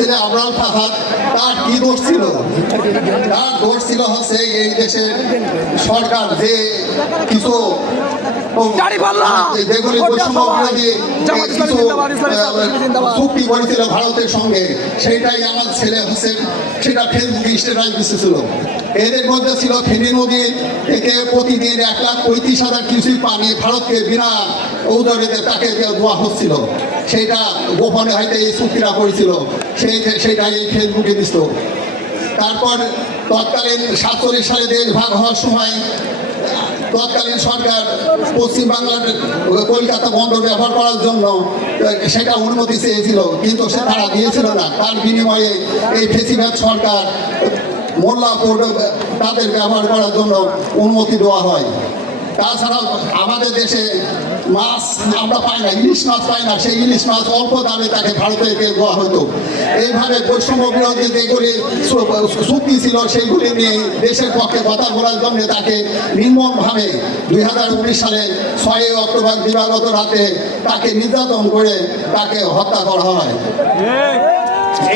ছেলে আবরাল ফাহাদ, তার কি দোষ ছিল? তার দোষ ছিল হচ্ছে এই দেশের সরকার যে কিছু যেগুলি চুক্তি করেছিল ভারতের সঙ্গে, সেইটাই আমার ছেলে হোসেন সেটা ফেসবুকে স্ট্যাটাস দিতেছিল। এদের মধ্যে ছিল ফেনী নদী থেকে প্রতিদিন 1,35,000 কিউসেক পানি ভারতকে বিনা ঔদারিতে তাকে দেওয়া হচ্ছিল। সেইটা গোপনে হয়তো এই চুক্তিটা করেছিল, সেইটাই এই ফেসবুকে দিত। তারপর তৎকালীন 47 সালে দেশ ভাগ হওয়ার সময় তৎকালীন সরকার পশ্চিমবাংলার কলকাতা বন্দর ব্যবহার করার জন্য সেটা অনুমতি চেয়েছিল, কিন্তু সে তারা দিয়েছিল না। তার বিনিময়ে এই ফেসিবাদ সরকার মোল্লা পোর্ট তাদের ব্যবহার করার জন্য অনুমতি দেওয়া হয়। তাছাড়াও আমাদের দেশে মাছ আমরা পাই না, ইলিশ মাছ পাই না, সেই ইলিশ মাছ অল্প দামে তাকে ভারতে দেওয়া হতো। এইভাবে বৈষম্য বিরোধী যেগুলি চুক্তি ছিল সেইগুলি নিয়ে দেশের পক্ষে কথা বলার জন্য তাকে নির্মমভাবে 2019 সালে 6 অক্টোবর দিবাগত রাতে তাকে নির্যাতন করে তাকে হত্যা করা হয়।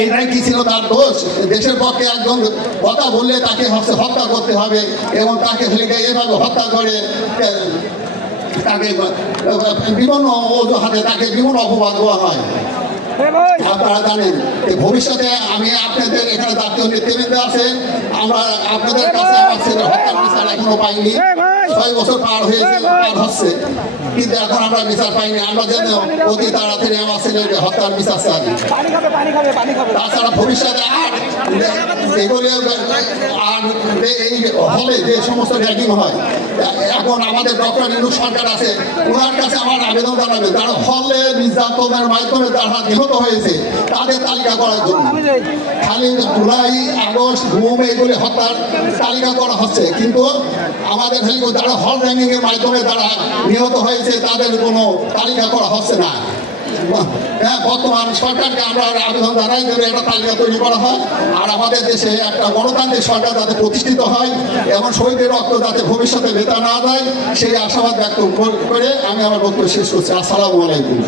এইটাই কি ছিল তার দোষ? দেশের পক্ষে একজন কথা বললে তাকে হত্যা করতে হবে এবং তাকে এভাবে হত্যা করে তাকে বিভিন্ন অজুহাতে তাকে বিভিন্ন অপবাদ দেওয়া হয়। আপনারা জানেন ভবিষ্যতে আমি আপনাদের এখানে জাতীয় নেতৃবৃন্দ আছে, আমরা আপনাদের কাছে আমার ছেলের হত্যার বিচার এখনো পাইনি। 6 বছর পার হচ্ছে, কিন্তু এখন আমরা বিচার পাইনি। আমরা যেন অতি তাড়াতাড়ি আমার ছেলের হত্যার বিচার চাই। তাছাড়া ভবিষ্যতে আর এগুলি আর এই হলে যে সমস্ত র্যাগিং হয়, এখন আমাদের ডক্টর ইউনূস সরকার আছে, ওনার কাছে আমার আবেদন জানাবে যারা হলে নির্যাতনের মাধ্যমে যারা নিহত হয়েছে তাদের তালিকা করার জন্য। খালি জুলাই, আগস্ট, ঘুম এগুলি হত্যার তালিকা করা হচ্ছে, কিন্তু আমাদের যারা হল র্যাঙ্কিং এর মাধ্যমে যারা নিহত হয়েছে তাদের কোনো তালিকা করা হচ্ছে না। হ্যাঁ, বর্তমান সরকারকে আমরা আবেদন জানাই যেন একটা তালিকা তৈরি করা হয়, আর আমাদের দেশে একটা গণতান্ত্রিক সরকার যাতে প্রতিষ্ঠিত হয় এবং শহীদের রক্ত যাতে ভবিষ্যতে ভেতা না যায় সেই আশাবাদ ব্যক্ত করে আমি আমার বক্তব্য শেষ করছি। আসসালামু আলাইকুম।